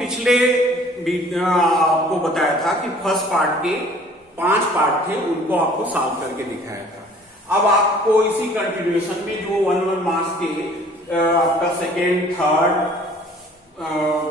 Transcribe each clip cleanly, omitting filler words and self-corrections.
पिछले आपको बताया था कि फर्स्ट पार्ट के 5 पार्ट थे, उनको आपको सॉल्व करके दिखाया था। अब आपको इसी कंटिन्यूएशन में जो 1 मार्क्स के आपका सेकेंड, थर्ड,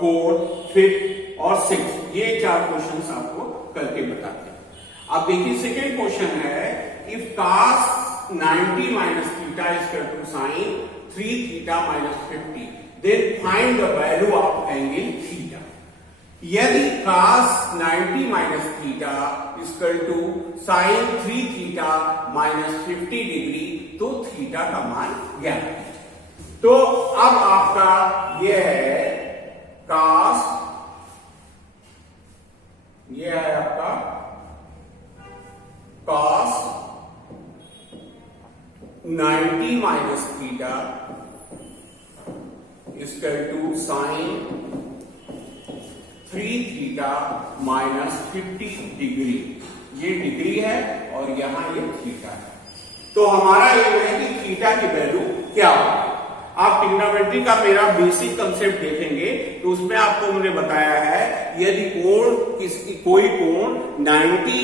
फोर्थ, फिफ्थ और सिक्स, ये 4 क्वेश्चंस आपको करके बताते हैं। अब देखिए सेकेंड क्वेश्चन है, if cos 90 minus theta is equal to sine 3 theta minus 50, then find the value of angle theta। यदि cos 90 minus theta equal to sine 3 theta minus 50 डिग्री, तो थीटा का मान ज्ञात है। तो अब आपका यह है cos, यह है आपका cos 90 minus theta equal to sine 3 theta minus 50 डिग्री। ये डिग्री है और यहां ये थीटा है। तो हमारा ये है कि थीटा की वैल्यू क्या होगी। आप ट्रिग्नोमेट्री का मेरा बेसिक कंसेप्ट देखेंगे तो उसमें आपको मैंने बताया है, यदि कोई कोण 90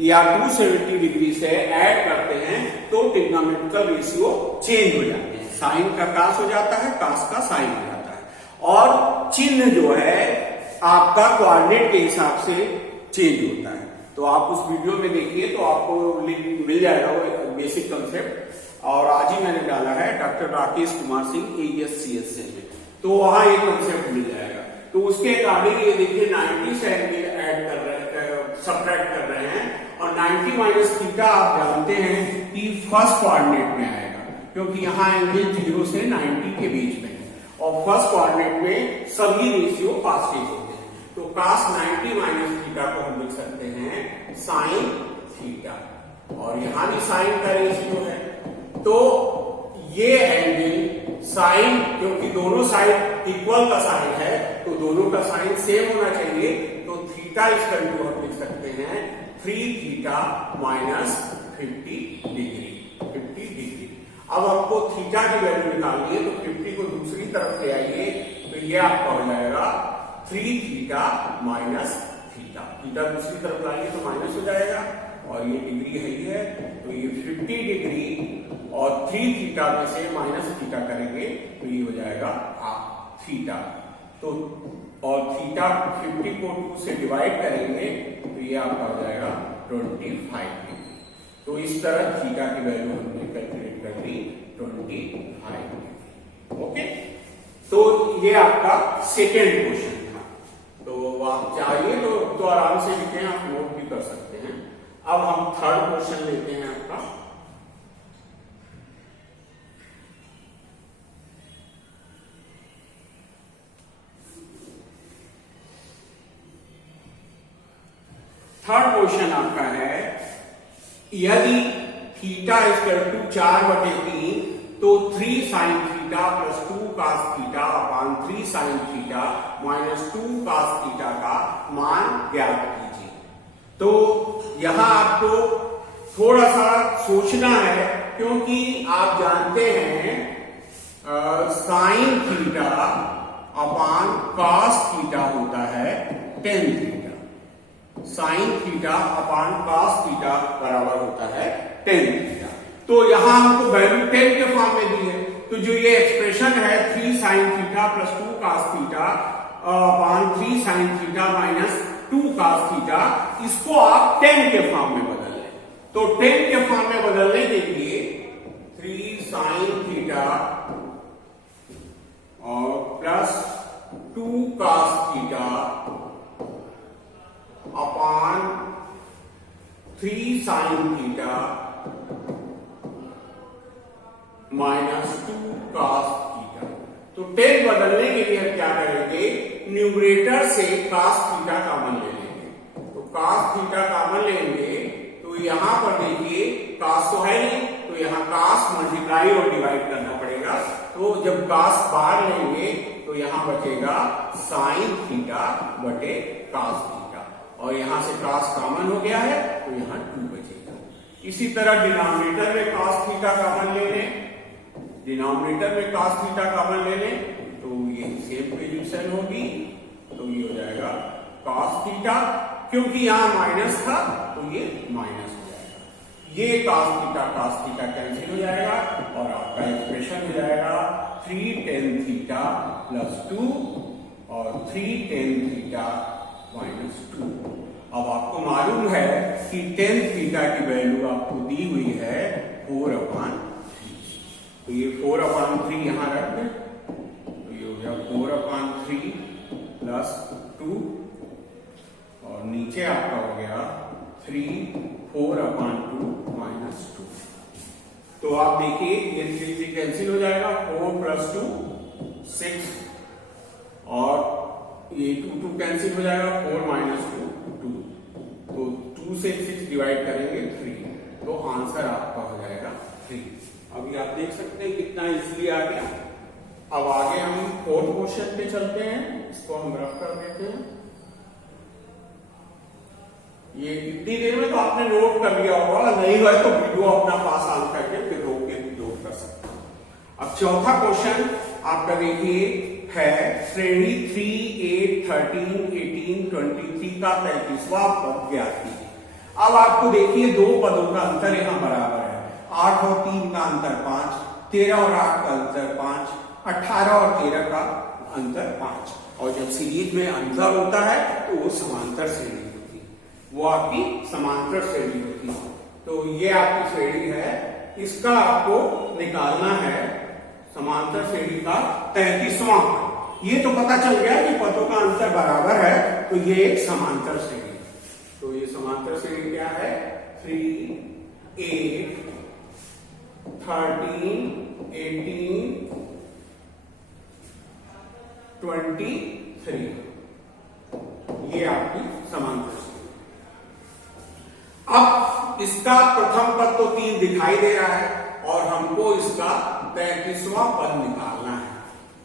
या 270 डिग्री से ऐड करते हैं तो ट्रिग्नोमेट्रिकल रेशियो चेंज हो जाते हैं। साइन का कास हो जाता है, कास का साइन हो जाता है, और चिन्ह जो है आपका कोऑर्डिनेट के हिसाब से चेंज होता है। तो आप उस वीडियो में देखिए तो आपको लिंक मिल जाएगा वो बेसिक कंसेप्ट। और आज ही मैंने डाला है डॉक्टर राकेश कुमार सिंह ASCSA में, तो वहां ये कंसेप्ट मिल जाएगा। तो उसके अकॉर्डिंग ये देखिए 90 से एंगल ऐड कर रहे हैं, सब्ट्रैक्ट कर रहे हैं, और 90 माइनस थीटा आप जानते हैं कि फर्स्ट कोऑर्डिनेट में आएगा, क्योंकि यहां एंगल 0 से 90 के बीच में है, और फर्स्ट कोऑर्डिनेट में सभी रेशियो पॉजिटिव होते हैं। तो cos 90 माइनस थीटा को हम लिख सकते हैं साइन थीटा, और यहां भी साइन का रेशियो है। तो ये एंगल साइन, क्योंकि दोनों साइड इक्वल का साइन है तो दोनों का साइन सेम होना चाहिए, तो थीटा इक्वल टू हम लिख सकते हैं 3 थीटा माइनस 50 डिग्री। अब आपको थीटा की वैल्यू निकालनी है, तो 50 को दूसरी तरफ ले आइए, तो ये आपका हो जाएगा 3 थीटा माइनस थीटा। थीटा दूसरी तरफ लाइए तो माइनस हो जाएगा, और ये डिग्री है ही है, तो ये 50 डिग्री और 3 थीटा में से माइनस थीटा करेंगे तो ये हो जाएगा हाफ थीटा। तो और थीटा 50 को 2 से डिवाइड करेंगे तो ये आपका हो जाएगा 25 डिग्री। तो इस तरह थीटा की वैल्यू हमने कैलकुलेट कर ली 25 डिग्री। ओके, तो ये आपका सेकेंड क्वेश्चन था। तो आप चाहिए तो आराम से लिखें, आप नोट भी कर सकते हैं। अब हम थर्ड क्वेश्चन लेते हैं आपका। थर्ड क्वेश्चन आपका है, यदि थीटा इक्वल टू 4/3 तो 3 sine theta plus 2 cos theta upon 3 sine theta minus 2 cos theta का मान ज्ञात कीजिए। तो यहां आपको थोड़ा सा सोचना है, क्योंकि आप जानते हैं sine theta upon cos theta होता है tan theta. Sine theta upon cos theta बराबर होता है tan थीटा। तो यहां हमको वैल्यू tan के फॉर्म में दी है, तो जो ये एक्सप्रेशन है 3 sine theta plus 2 cos theta upon 3 sine theta minus 2 cos theta, इसको आप tan के फॉर्म में बदल लें। तो tan के फॉर्म में बदलने के लिए 3 साइन थीटा और plus 2 cos theta upon 3 sine theta minus 2 cos theta. तो tan बदलने के लिए हम क्या करेंगे, न्यूमरेटर से cos थीटा कॉमन ले लेंगे। तो cos थीटा कॉमन लेंगे तो यहां पर देखिए cos तो है नहीं, तो यहां cos मल्टीप्लाई और डिवाइड करना पड़ेगा। तो जब cos बाहर लेंगे तो यहां बचेगा साइन थीटा बटे cos थीटा, और यहां से cos कॉमन हो गया है तो यहां 2 बचेगा। इसी तरह डिनोमिनेटर में cos थीटा कॉमन ले लें, डिनोमिनेटर में cos थीटा कॉमन ले लें तो ये सेम पोजीशन होगी, तो ये हो थीटा, क्योंकि यहां माइनस था तो ये माइनस हो जाएगा, ये cos थीटा कैंसिल हो जाएगा और आपका एक्सप्रेशन हो जाएगा 3 tan थीटा प्लस 2 और 3 tan थीटा माइनस 2। अब आपको मालूम है कि tan थीटा की वैल्यू आपको दी हुई है 4/3, तो ये 4/3 यहां रख दें, तो ये हो गया 4/3 प्लस 2 और नीचे आपका हो गया 4/2 माइनस 2। तो आप देखिए ये 3 से कैंसिल हो जाएगा, 4 प्लस 2 6 और ये 2 कैंसिल हो जाएगा, 4 माइनस 2 2, तो 2 से 6 डिवाइड करेंगे 3, तो आंसर आपका हो जाएगा 3। अभी आप देख सकते हैं कितना इजीली आ गया। अब आगे हम 4th क्वेश्चन पे चलते हैं, इसको हम रफ कर देते हैं। ये इतनी देर में तो आपने नोट कर लिया होगा, नहीं हुआ तो वीडियो अपना पास ऑन करके फिर रोक के नोट कर सकते हैं। अब चौथा क्वेश्चन आपका देखिए है श्रेणी 3, 8, 13, 18, 23 का 33वां पद ज्ञात कीजिए। अब आपको देखिए दो पदों का अंतर यहां बराबर है, 8 और 3 का अंतर 5, 13 और 8 का अंतर 5, 18 और 13 का अंतर 5, और जब सीरीज में अंतर होता है तो वो समांतर श्रेणी होती है, वो आपकी समांतर श्रेणी होती है। तो ये आपकी श्रेणी है, इसका आपको निकालना है समांतर श्रेणी का 33वां पद। ये तो पता चल गया कि पदों का अंतर बराबर है, तो ये एक समांतर श्रेणी है। तो ये समांतर श्रेणी क्या है, 3, 8, 13, 18, 23, ये आपकी समांतर श्रेणी। अब इसका प्रथम पद तो 3 दिखाई दे रहा है और हमको इसका 33वां पद निकालना है,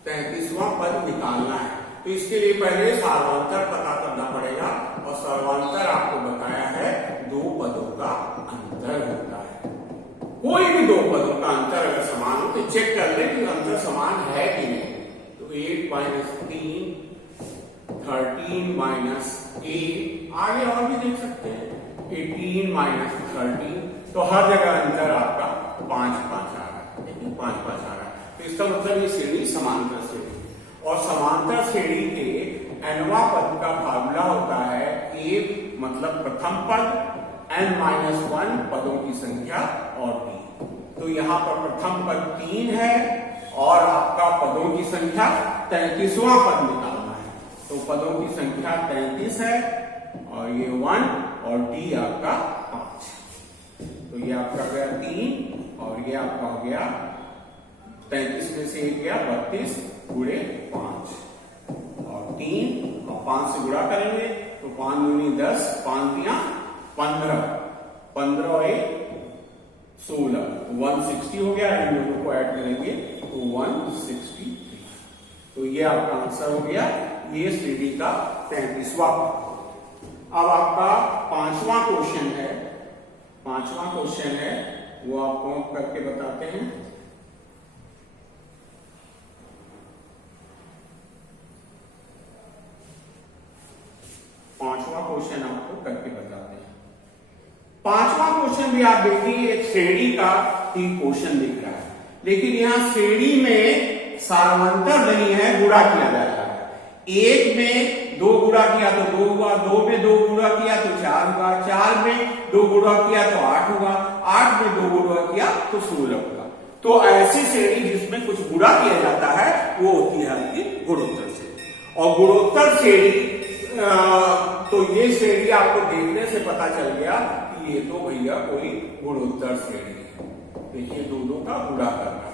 33वां पद निकालना है। तो इसके लिए पहले सर्वांतर पता करना पड़ेगा, और सर्वांतर आपको बताया है 2 पदों का अंतर होता है। कोई भी 2 पदों का अंतर अगर समान हो तो चेक कर ले कि अंतर समान है कि नहीं। तो 8 माइनस 3, 13 माइनस 8, आगे और भी देख सकते हैं 18 माइनस 13, तो हर जगह अंतर आपका 5-5 आ रहा है, 5-5 आ रहा है। तो इसका मतलब ये श्रेणी समांतर श्रेणी, और समांतर श्रेणी के nवां पद का फार्मूला होता है a मतलब प्रथम पद, n-1 पदों की संख्या और d। तो यहां पर प्रथम पद 3 है और आपका पदों की संख्या 33वां पद निकालना है, तो पदों की संख्या 33 है और ये 1 और d आपका 5। तो ये आपका हो गया 3 और ये आपका हो गया 33 में से 1 गया 32 गुणे 5 और 3 और 5 से गुणा करेंगे तो 5 दूनी 10, 5 दिया 15, 15 और 1 16, 160 हो गया। इन दोनों को ऐड करेंगे तो 163। तो ये आपका आंसर हो गया, ये श्रेणी का 33वां पद। अब आपका 5वां क्वेश्चन है, 5वां क्वेश्चन है वो आपको करके बताते हैं। पांचवा क्वेश्चन आपको करके बताते हैं। 5वां क्वेश्चन भी आप देखिए एक श्रेणी का ही क्वेश्चन दिख रहा है, लेकिन यहां श्रेणी में सार्वंतर नहीं है, गुणा किया जा रहा है। 1 में 2 गुणा किया तो 2 हुआ, 2 में 2 गुणा किया तो 4 हुआ, 4 में 2 गुणा किया तो 8 हुआ, 8 में 2 गुणा किया तो 16 हुआ। तो ऐसी श्रेणी जिसमें कुछ गुणा किया जाता है वो होती है आपकी गुणोत्तर श्रेणी। और गुणोत्तर श्रेणी तो ये श्रेणी आपको देखने से पता चल गया कि ये तो भैया कोई गुणोत्तर श्रेणी है। देखिए 2 का गुणा करना,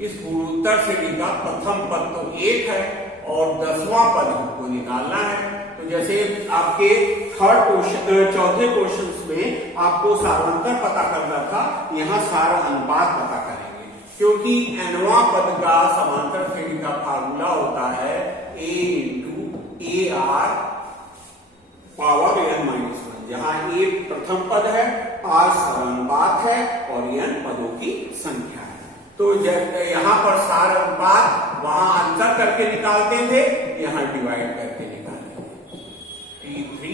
इस गुणोत्तर श्रेणी का प्रथम पद तो 1 है और 10वां पद हमको निकालना है। तो जैसे आपके चौथे क्वेश्चन में आपको सार्वंतर पता करना था, यहाँ सार अनुपात पता करेंगे, क्योंकि nवां पद का समांतर श्रेणी का फार्मूला होता है a × AR पावर n-1, जहां a प्रथम पद है, r सारानुपात है और n पदों की संख्या है। तो यहां पर सार अनुपात वहां अंतर करके निकालते थे, यहां डिवाइड करके निकालेंगे। T3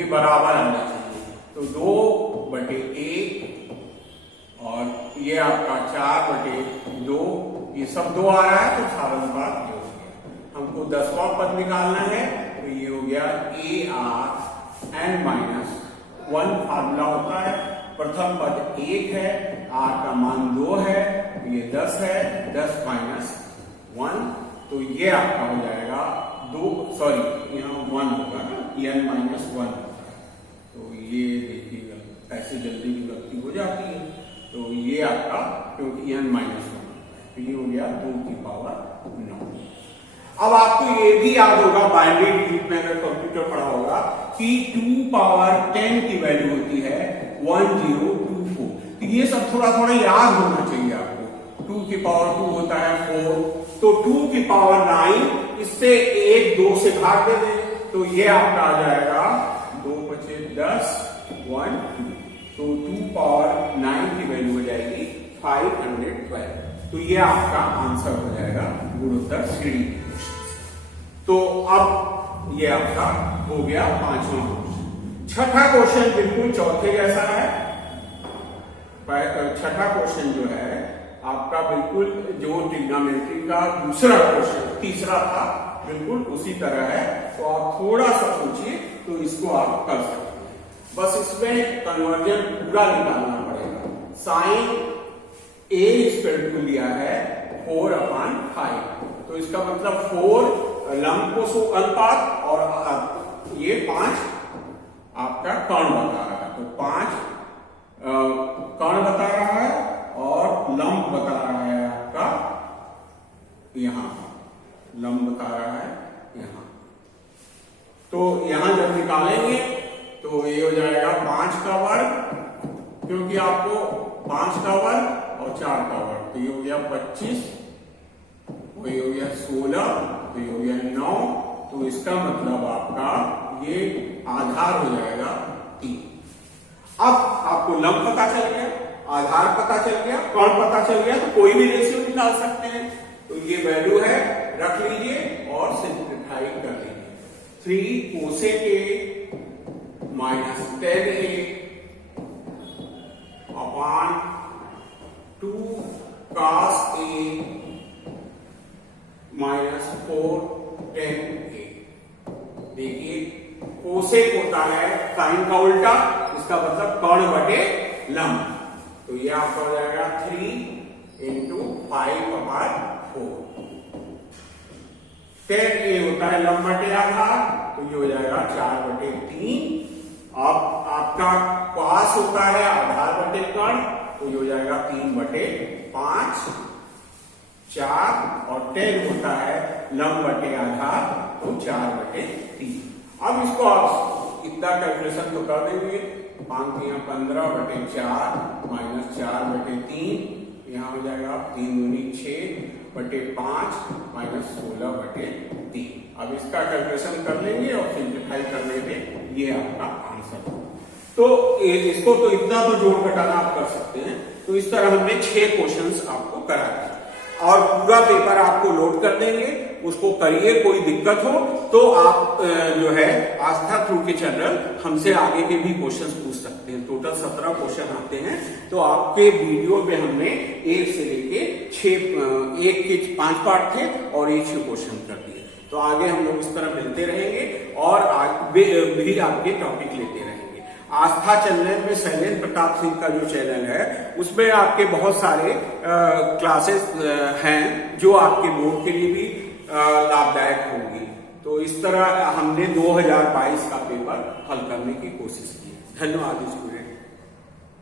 ये बराबर आना चाहिए। तो 2/1 और ये आपका 4/2, ये सब 2 आ रहा है तो छावनुपात ये हो गया। हमको 10वां पद निकालना है तो ये हो गया ARn-1 फार्मूला होता है। प्रथम पद 1 है, R का मान 2 है, ये 10 है, 10 - 1 तो ये आपका हो जाएगा 2, सॉरी यहाँ 1 होगा ना, n-1 होता है। तो ये देखिएगा ऐसे जल्दी की गलती हो जाती है। तो ये आपका क्योंकि n-1 तो ये हो गया 2 की पावर 9। अब आपको ये भी याद होगा बाइनरी डिजिट में अगर कंप्यूटर पढ़ा होगा कि 2 पावर 10 की वैल्यू होती है 1024। तो ये सब थोड़ा थोड़ा याद होना चाहिए आपको। 2 की पावर 2 होता है 4, तो 2 की पावर 9 इससे 1 2 से भाग दे दें तो ये आपका आ जाएगा 2 × 10 1 2। तो 2 पावर 9 की वैल्यू हो जाएगी 512। तो ये आपका आंसर हो जाएगा गुणोत्तर श्रेणी। तो अब ये आपका हो गया 5वां क्वेश्चन। छठा क्वेश्चन बिल्कुल चौथे जैसा है। छठा क्वेश्चन जो है आपका बिल्कुल जो ट्रिग्नोमेट्री का दूसरा क्वेश्चन तीसरा था बिल्कुल उसी तरह है। तो आप थोड़ा सा सोचिए तो इसको आप कर सकते हैं। बस इसमें कन्वर्जन पूरा निकालना पड़ेगा। साइन A स्क्वायर को लिया है 4/5, तो इसका मतलब 4 लंबकोश अनुपात और ये 5 आपका कर्ण बता रहा है। तो 5 कर्ण बता रहा है और लंब बता रहा है आपका यहां, लंब बता रहा है यहां। तो यहां जब निकालेंगे तो ये हो जाएगा 5 का वर्ग, क्योंकि आपको 5 का वर्ग और 4 का वर्ग, तो ये हो गया 25, ये हो गया 16, तो ये हो गया 9। तो इसका मतलब आपका ये आधार हो जाएगा 3। अब आपको लंब पता चल गया, आधार पता चल गया, कर्ण पता चल गया, तो कोई भी रेशियो निकाल सकते हैं। तो ये वैल्यू है, रख लीजिए और सिंप्लीफाई कर लीजिए। 3 cosec A - 10A upon 2 cos A - 4 10A। देखिए कोसेक होता है साइन का उल्टा, इसका मतलब कर्ण बटे लंब। तो ये आपका हो जाएगा 3 × 5/4। 10A होता है लंब बटे आधार, तो ये हो जाएगा 4/3। अब आपका cos होता है आधार बटे कर्ण, तो ये हो जाएगा 3/5। 4 और 10 होता है लंब बटे आधार, तो 4/3। अब इसको आप इतना कैलकुलेशन तो कर देंगे। 5 × 15/4 - 4/3, यहाँ हो जाएगा 3 दूनी 6/5 - 16/3। अब इसका कैलकुलेशन कर लेंगे और सिंप्लीफाई करने पे ये आपका आंसर होगा। तो इसको तो इतना तो जोड़ घटाना आप कर सकते हैं। तो इस तरह हमने 6 क्वेश्चंस आपको कराए और पूरा पेपर आपको लोड कर देंगे, उसको करिए। कोई दिक्कत हो तो आप जो है आस्था थ्रू के चैनल हमसे आगे के भी क्वेश्चंस पूछ सकते हैं। टोटल 17 क्वेश्चन आते हैं। तो आपके वीडियो में हमने 1 से लेके 6, 1 के 5 पार्ट थे और ये 6 क्वेश्चन कर दिए। तो आगे हम लोग इस तरह मिलते रहेंगे और भी आपके टॉपिक लेते रहेंगे। आस्था चैनल में शैलेंद्र प्रताप सिंह का जो चैनल है उसमें आपके बहुत सारे क्लासेस हैं जो आपके बोर्ड के लिए भी लाभदायक होंगी। तो इस तरह हमने 2022 का पेपर हल करने की कोशिश की। धन्यवाद स्टूडेंट।